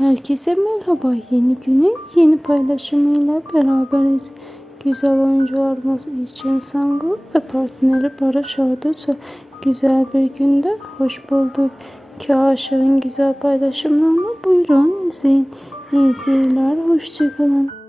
Herkese merhaba. Yeni günün yeni paylaşımıyla beraberiz. Güzel oyuncularımız için Sangu ve partneri Barış Arduç'u güzel bir günde hoş bulduk. Kaşığın güzel paylaşımlarını buyurun izleyin. İyi seyirler, hoşçakalın.